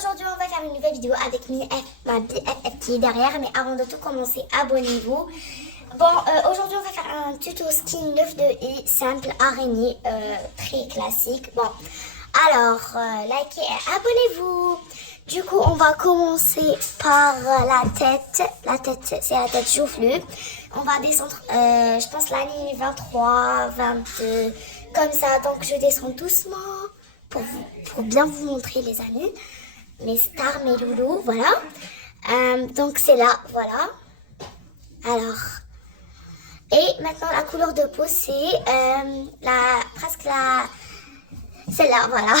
aujourd'hui on va faire une nouvelle vidéo avec ma BFF qui est derrière. Mais avant de tout commencer, abonnez-vous. Bon, aujourd'hui on va faire un tuto skin 9 de I, simple araignée, très classique. Bon, alors, likez et abonnez-vous. Du coup, on va commencer par la tête. La tête, c'est la tête joufflue. On va descendre, je pense, la ligne 23, 22, comme ça. Donc, je descends doucement pour bien vous montrer, les amis. Mes stars, mes loulous, voilà. Donc, c'est là, voilà. Alors, et maintenant, la couleur de peau, c'est presque celle-là, voilà.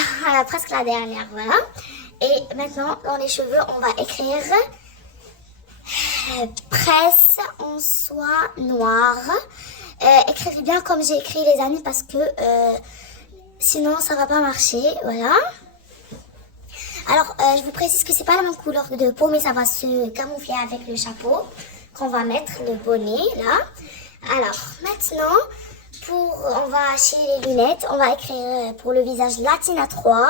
Presque la dernière, voilà. Et maintenant, dans les cheveux, on va écrire presse en soie noire. Écrivez bien comme j'ai écrit, les amis, parce que sinon, ça va pas marcher. Voilà. Alors, je vous précise que c'est pas la même couleur de peau, mais ça va se camoufler avec le chapeau qu'on va mettre, le bonnet, là. Alors, maintenant, on va acheter les lunettes. On va écrire pour le visage Latina 3.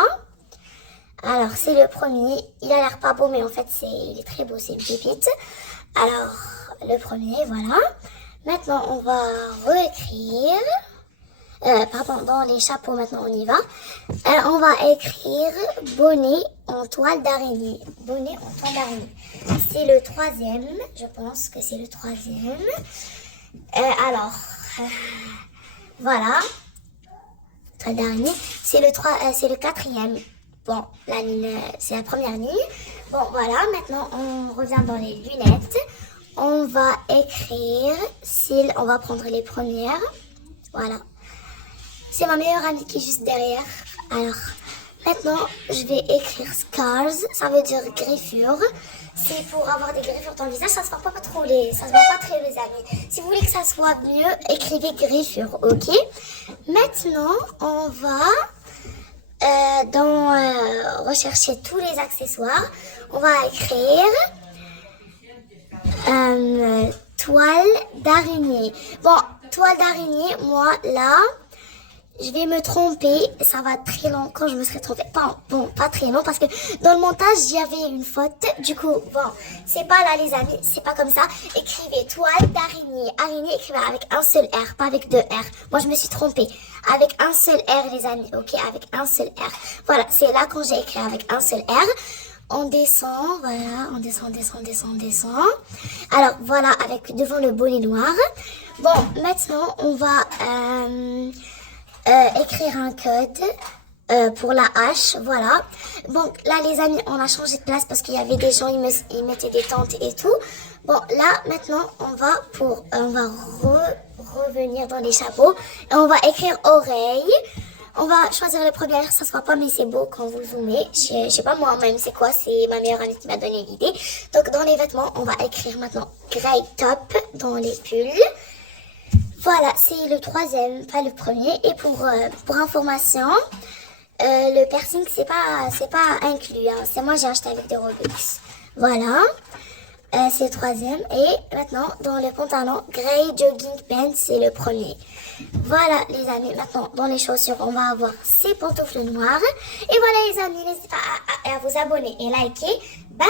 Alors, c'est le premier. Il a l'air pas beau, mais en fait, il est très beau. C'est une pépite. Alors, le premier, voilà. Maintenant, on va réécrire. Pardon, dans les chapeaux, maintenant, on y va. On va écrire bonnet en toile d'araignée. Bonnet en toile d'araignée. C'est le troisième. Je pense que c'est le troisième. Voilà. Toile d'araignée. C'est le quatrième. Bon, la ligne, c'est la première ligne. Bon, voilà, maintenant, on revient dans les lunettes. On va écrire cils, on va prendre les premières. Voilà. C'est ma meilleure amie qui est juste derrière. Alors, maintenant, je vais écrire scars, ça veut dire griffures. C'est pour avoir des griffures dans le visage, ça se voit pas trop ça se voit pas très, les amis. Si vous voulez que ça soit mieux, écrivez griffures, ok? Maintenant, on va rechercher tous les accessoires. On va écrire toile d'araignée. Bon, toile d'araignée, moi là, je vais me tromper. Ça va très long quand je me serai trompée. Pas très long parce que dans le montage, il y avait une faute. Du coup, bon, c'est pas là, les amis. C'est pas comme ça. Écrivez toile d'araignée. Araignée, écrivez avec un seul R, pas avec deux R. Moi, je me suis trompée. Avec un seul R, les amis. Ok, avec un seul R. Voilà, c'est là quand j'ai écrit avec un seul R. On descend, voilà, on descend. Alors, voilà, avec devant le bonnet noir. Bon, maintenant, on va écrire un code pour la hache, voilà. Bon, là, les amis, on a changé de place parce qu'il y avait des gens, ils mettaient des tentes et tout. Bon, là, maintenant, on va revenir dans les chapeaux et on va écrire oreille. On va choisir les premières, ça se voit pas, mais c'est beau quand vous zoomez. Je sais pas moi-même c'est quoi, c'est ma meilleure amie qui m'a donné l'idée. Donc, dans les vêtements, on va écrire maintenant grey top dans les pulls. Voilà, c'est le troisième, pas le premier. Et pour information, le piercing, c'est pas inclus. Hein. C'est moi, j'ai acheté avec des Robux. Voilà, c'est le troisième. Et maintenant, dans le pantalon, grey jogging pants, c'est le premier. Voilà, les amis. Maintenant, dans les chaussures, on va avoir ces pantoufles noires. Et voilà, les amis, n'hésitez pas à vous abonner et liker. Bye!